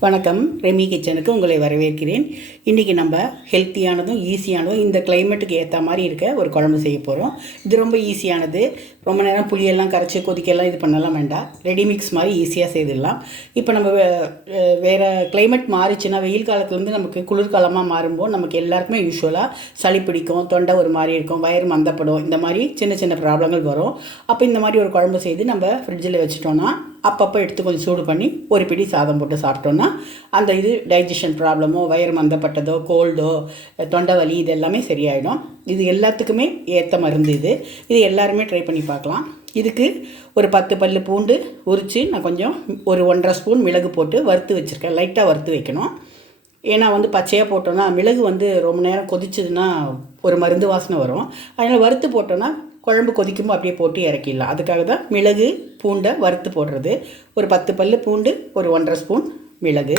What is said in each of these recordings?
வணக்கம். ரெமி கிச்சனுக்கு உங்களை வரவேற்கிறேன். இன்றைக்கி நம்ம ஹெல்த்தியானதும் ஈஸியானதும் இந்த கிளைமேட்டுக்கு ஏற்ற மாதிரி இருக்க ஒரு குழம்பு செய்ய போகிறோம். இது ரொம்ப ஈஸியானது. ரொம்ப நேரம் புளியெல்லாம் கரைச்சி கொதிக்கெல்லாம் இது பண்ணலாம் வேண்டாம். ரெடி மிக்ஸ் மாதிரி ஈஸியாக செய்திடலாம். இப்போ நம்ம வேறு கிளைமேட் மாறிச்சுன்னா, வெயில் காலத்துலேருந்து நமக்கு குளிர்காலமாக மாறும்போது நமக்கு எல்லாருக்குமே யூஸ்வலாக சளி பிடிக்கும், தொண்டை ஒரு மாதிரி இருக்கும், வயிறு மந்தப்படும், இந்த மாதிரி சின்ன சின்ன ப்ராப்ளங்கள் வரும். அப்போ இந்த மாதிரி ஒரு குழம்பு செய்து நம்ம ஃப்ரிட்ஜில் வச்சுட்டோன்னா அப்பப்போ எடுத்து கொஞ்சம் சூடு பண்ணி ஒரு பிடி சாதம் போட்டு சாப்பிட்டோன்னா அந்த இது டைஜஷன் ப்ராப்ளமோ, வயிறு மந்தப்பட்டதோ, கோல்டோ, தொண்டை வலி இது எல்லாமே சரியாயிடும். இது எல்லாத்துக்குமே ஏற்ற மருந்து. இது எல்லாருமே ட்ரை பண்ணி பார்க்கலாம். இதுக்கு ஒரு 10 பல்லு பூண்டு உரித்து நான் கொஞ்சம் ஒரு 1.5 ஸ்பூன் மிளகு போட்டு வறுத்து வச்சுருக்கேன். லைட்டாக வறுத்து வைக்கணும். ஏன்னா பச்சையாக போட்டோன்னா மிளகு ரொம்ப நேரம் கொதிச்சதுன்னா ஒரு மருந்து வாசனை வரும். அதனால் வறுத்து போட்டோன்னா குழம்பு கொதிக்கும்போது அப்படியே போட்டு இறக்கிடலாம். அதுக்காக தான் மிளகு பூண்டை வறுத்து போடுறது. ஒரு 10 பல்லு பூண்டு, ஒரு 1.5 ஸ்பூன் மிளகு,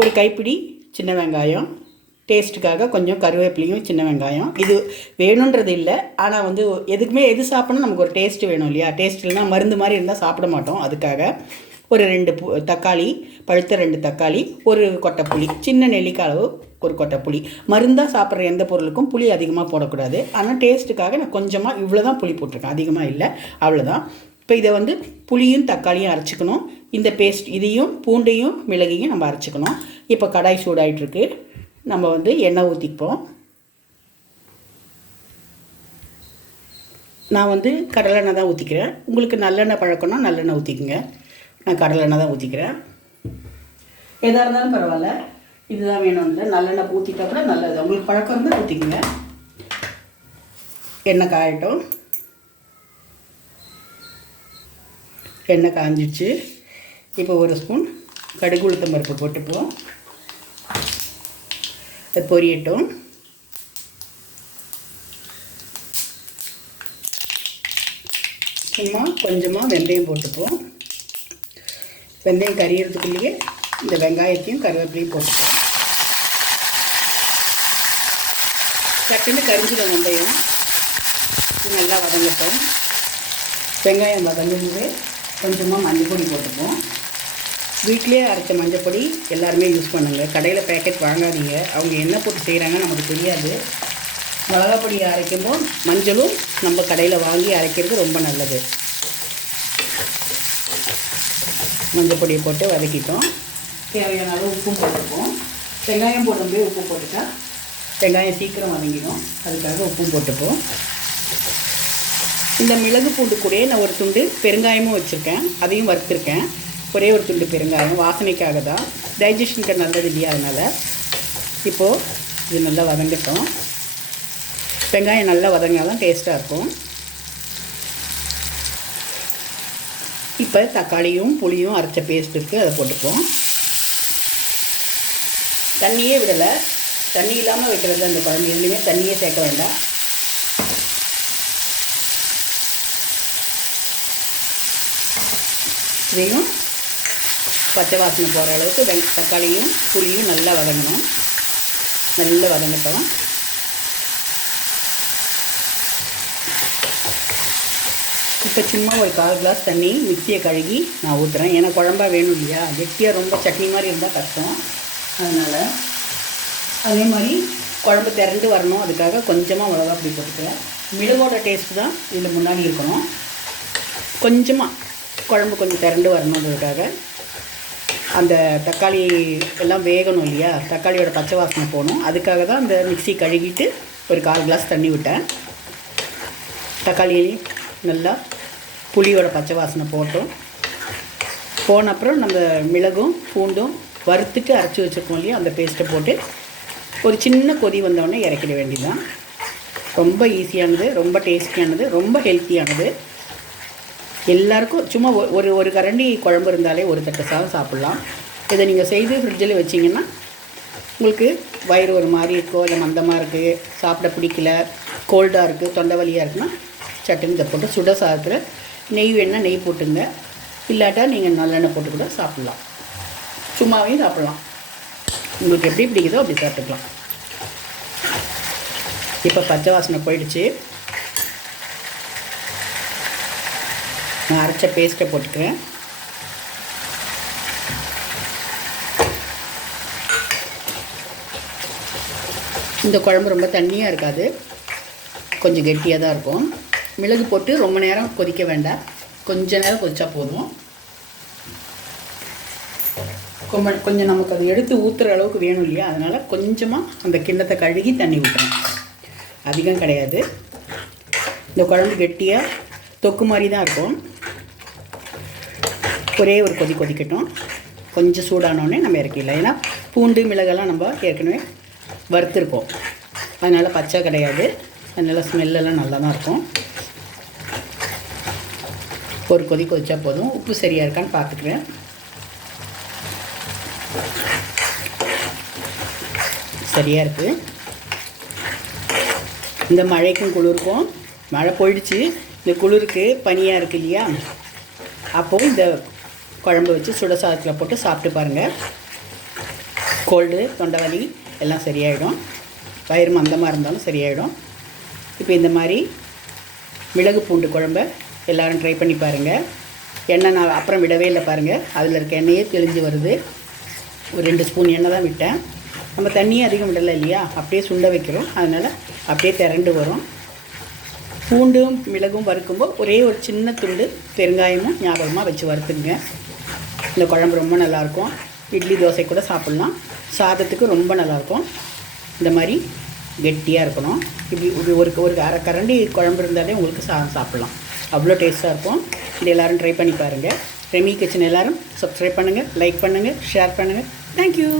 ஒரு கைப்பிடி சின்ன வெங்காயம், டேஸ்ட்டுக்காக கொஞ்சம் கருவேப்பிலையும் சின்ன வெங்காயம். இது வேணுன்றது இல்லை, ஆனால் எதுக்குமே எது சாப்பிட்ணும் நமக்கு ஒரு டேஸ்ட்டு வேணும் இல்லையா? டேஸ்ட் இல்லைனா மருந்து மாதிரி இருந்தால் சாப்பிட மாட்டோம். அதுக்காக ஒரு 2 தக்காளி, பழுத்த 2 தக்காளி, ஒரு கொட்டை புளி, சின்ன நெல்லிக்காய் அளவு ஒரு கொட்டை புளி. மருந்தாக சாப்பிட்ற எந்த பொருளுக்கும் புளி அதிகமாக போடக்கூடாது. ஆனால் டேஸ்ட்டுக்காக நான் கொஞ்சமாக இவ்வளோ தான் புளி போட்டிருக்கேன், அதிகமாக இல்லை, அவ்வளோதான். இப்போ இதை புளியும் தக்காளியும் அரைச்சிக்கணும். இந்த பேஸ்ட் இதையும் பூண்டையும் மிளகையும் நம்ம அரைச்சிக்கணும். இப்போ கடாய் சூடாயிட்ருக்கு. நம்ம எண்ணெய் ஊற்றிப்போம். நான் கடலெண்ணெய் தான் ஊற்றிக்கிறேன். உங்களுக்கு நல்லெண்ணெய் பழக்கம்னா நல்லெண்ணெய் ஊற்றிக்குங்க. நான் கடலெண்ணெய் தான் ஊற்றிக்கிறேன். எதாக இருந்தாலும் பரவாயில்ல, இதுதான் வேணும்ல. நல்லெண்ணெய் ஊற்றிட்டா கூட நல்லது. உங்களுக்கு பழக்கம் இருந்தால் ஊற்றிக்குங்க. எண்ணெய் காயட்டும். எண்ணெய் காஞ்சிச்சு. இப்போ ஒரு ஸ்பூன் கடுகு உளுத்தம் பருப்பு போட்டுப்போம். அது பொரியட்டும். சும்மா கொஞ்சமாக வெந்தயம் போட்டுப்போம். வெந்தயம் கறியறதுக்குள்ளேயே இந்த வெங்காயத்தையும் கருவேப்பிலையும் போட்டுப்போம். சட்டுன்னு கரிஞ்சிடும் வெந்தயம். நல்லா வதங்கட்டும். வெங்காயம் வதங்கும்போது கொஞ்சமாக மஞ்சள் பொடி போட்டுப்போம். வீட்டிலே அரைச்ச மஞ்சள் பொடி எல்லாருமே யூஸ் பண்ணுங்கள். கடையில் பேக்கெட் வாங்காதீங்க. அவங்க என்ன போட்டு செய்கிறாங்கன்னு நமக்கு தெரியாது. மிளகா பொடி அரைக்கும்போது மஞ்சளும் நம்ம கடையில் வாங்கி அரைக்கிறது ரொம்ப நல்லது. மஞ்சள் பொடியை போட்டு வதக்கிட்டோம். தேவையான அளவு உப்பும் போட்டுப்போம். வெங்காயம் போடும்போது உப்பு போட்டுட்டா வெங்காயம் சீக்கிரம் வதங்கிடும். அதுக்காக உப்பும் போட்டுப்போம். இந்த மிளகு பூண்டு கூட நான் ஒரு துண்டு பெருங்காயமும் வச்சுருக்கேன். அதையும் வறுத்துருக்கேன். ஒரே ஒரு துண்டு பெருங்காயம் வாசனைக்காக தான். டைஜஷனுக்கு நல்லது இல்லையா? அதனால் இப்போது இது நல்லா வதங்கட்டும். வெங்காயம் நல்லா வதங்கினா தான் டேஸ்ட்டாக இருக்கும். இப்போ தக்காளியும் புளியும் அரைச்ச பேஸ்ட் இருக்குது, அதை போட்டுப்போம். தண்ணியே விடலை. தண்ணி இல்லாமல் வைக்கிறது அந்த குழம்பு. எதுலேயுமே தண்ணியே சேர்க்க வேண்டாம். இதையும் பச்சை வாசனை போகிற அளவுக்கு தக்காளியும் புளியும் நல்லா வதங்கணும். நல்லா வதங்கட்டும். இப்போ சும்மா ஒரு 1/4 கிளாஸ் தண்ணி மிக்சியை கழுகி நான் ஊற்றுறேன். ஏன்னா குழம்பா வேணும் இல்லையா? கெட்டியாக ரொம்ப சட்னி மாதிரி இருந்தால் கஷ்டம். அதனால் அதே மாதிரி குழம்பு திரண்டு வரணும். அதுக்காக கொஞ்சமாக மிளகா பொடி போட்டுக்கிறேன். மிளகோட டேஸ்ட்டு தான் இதில் முன்னாடி இருக்கணும். கொஞ்சமாக குழம்பு கொஞ்சம் திரண்டு வரணுன்றதுக்காக அந்த தக்காளி எல்லாம் வேகணும் இல்லையா? தக்காளியோட பச்சை வாசனை போகணும். அதுக்காக தான் அந்த மிக்சி கழுகிட்டு ஒரு 1/4 கிளாஸ் தண்ணி விட்டேன். தக்காளி நல்லா புளியோட பச்சை வாசனை போட்டோம். போன அப்புறம் நம்ம மிளகும் பூண்டும் வறுத்துட்டு அரைச்சி வச்சுருக்கோம் இல்லையா? அந்த பேஸ்ட்டை போட்டு ஒரு சின்ன கொதி வந்தோடனே இறக்கிட வேண்டியதுதான். ரொம்ப ஈஸியானது, ரொம்ப டேஸ்டியானது, ரொம்ப ஹெல்த்தியானது. எல்லாருக்கும் சும்மா ஒரு கரண்டி குழம்பு இருந்தாலே ஒரு தட்டு சாதம் சாப்பிட்லாம். இதை நீங்கள் செய்து ஃப்ரிட்ஜில் வச்சிங்கன்னா உங்களுக்கு வயிறு ஒரு மாதிரி இருக்கோ, இல்லை மந்தமாக இருக்குது, சாப்பிட பிடிக்கல, கோல்டாக இருக்குது, தொண்டை வலியாக இருக்குன்னா சட்டுன்னு இதை போட்டு சுட சாதத்தில் நெய் வேணால் நெய் போட்டுங்க. இல்லாட்டா நீங்கள் நல்லெண்ணெய் போட்டு கூட சாப்பிட்லாம். சும்மாவே சாப்பிட்லாம். உங்களுக்கு எப்படி பிடிக்குதோ அப்படி சாப்பிட்டுக்கலாம். இப்போ பச்சை வாசனை போயிடுச்சு. நான் அரைச்ச பேஸ்ட்டை போட்டுக்கிறேன். இந்த குழம்பு ரொம்ப தண்ணியாக இருக்காது, கொஞ்சம் கெட்டியாக தான் இருக்கும். மிளகு போட்டு ரொம்ப நேரம் கொதிக்க வேண்டாம், கொஞ்ச நேரம் கொதிச்சா போதும். கொஞ்சம் நமக்கு அதை எடுத்து ஊற்றுற அளவுக்கு வேணும் இல்லையா, அதனால் கொஞ்சமாக அந்த கிண்ணத்தை கழுகி தண்ணி ஊற்றுறேன், அதிகம் கிடையாது. இந்த குழம்பு கெட்டியாக தொக்கு மாதிரி தான் இருக்கும். ஒரே ஒரு கொதிக்கட்டும், கொஞ்சம் சூடானோடனே நம்ம இறக்கிடலாம். ஏன்னா பூண்டு மிளகெல்லாம் நம்ம ஏற்கனவே வறுத்துருக்கோம், அதனால் பச்சை கிடையாது, அதனால் ஸ்மெல்லெல்லாம் நல்லா தான் இருக்கும். ஒரு கொதிச்சா போதும். உப்பு சரியாக இருக்கான்னு பார்த்துக்குறேன். சரியாக இருக்குது. இந்த மழைக்கும் குளிருக்கும், மழை போயிடுச்சு, இந்த குளிருக்கு பனியாக இருக்குது இல்லையா, அப்போது இந்த குழம்பு வச்சு சுட சாதத்தில் போட்டு சாப்பிட்டு பாருங்கள். கோல்டு, தொண்டை வலி எல்லாம் சரியாயிடும், வயிறு மந்தமாக இருந்தாலும் சரியாயிடும். இப்போ இந்த மாதிரி மிளகு பூண்டு குழம்பை எல்லோரும் ட்ரை பண்ணி பாருங்கள். எண்ணெய் நான் அப்புறம் விடவே இல்லை பாருங்கள், அதில் இருக்க எண்ணெயே தெளிஞ்சு வருது. ஒரு 2 ஸ்பூன் எண்ணெய் தான் விட்டேன். நம்ம தண்ணியே அதிகம் விடலை இல்லையா, அப்படியே சுண்ட வைக்கிறோம், அதனால் அப்படியே திரண்டு வரும். பூண்டும் மிளகும் வறுக்கும்போது ஒரே ஒரு சின்ன துண்டு பெருங்காயமும் ஞாபகமாக வச்சு வறுத்துங்க. இந்த குழம்பு ரொம்ப நல்லாயிருக்கும். இட்லி தோசை கூட சாப்பிட்லாம், சாதத்துக்கு ரொம்ப நல்லாயிருக்கும். இந்த மாதிரி கெட்டியாக இருக்கணும். இப்படி ஒரு அரை கரண்டி குழம்பு இருந்தாலே உங்களுக்கு சாதம் சாப்பிட்லாம், அவ்வளோ டேஸ்ட்டாக இருக்கும். இது எல்லோரும் ட்ரை பண்ணி பாருங்கள். ரெமி கிச்சன் எல்லோரும் சப்ஸ்கிரைப் பண்ணுங்கள், லைக் பண்ணுங்கள், ஷேர் பண்ணுங்கள். தேங்க்யூ.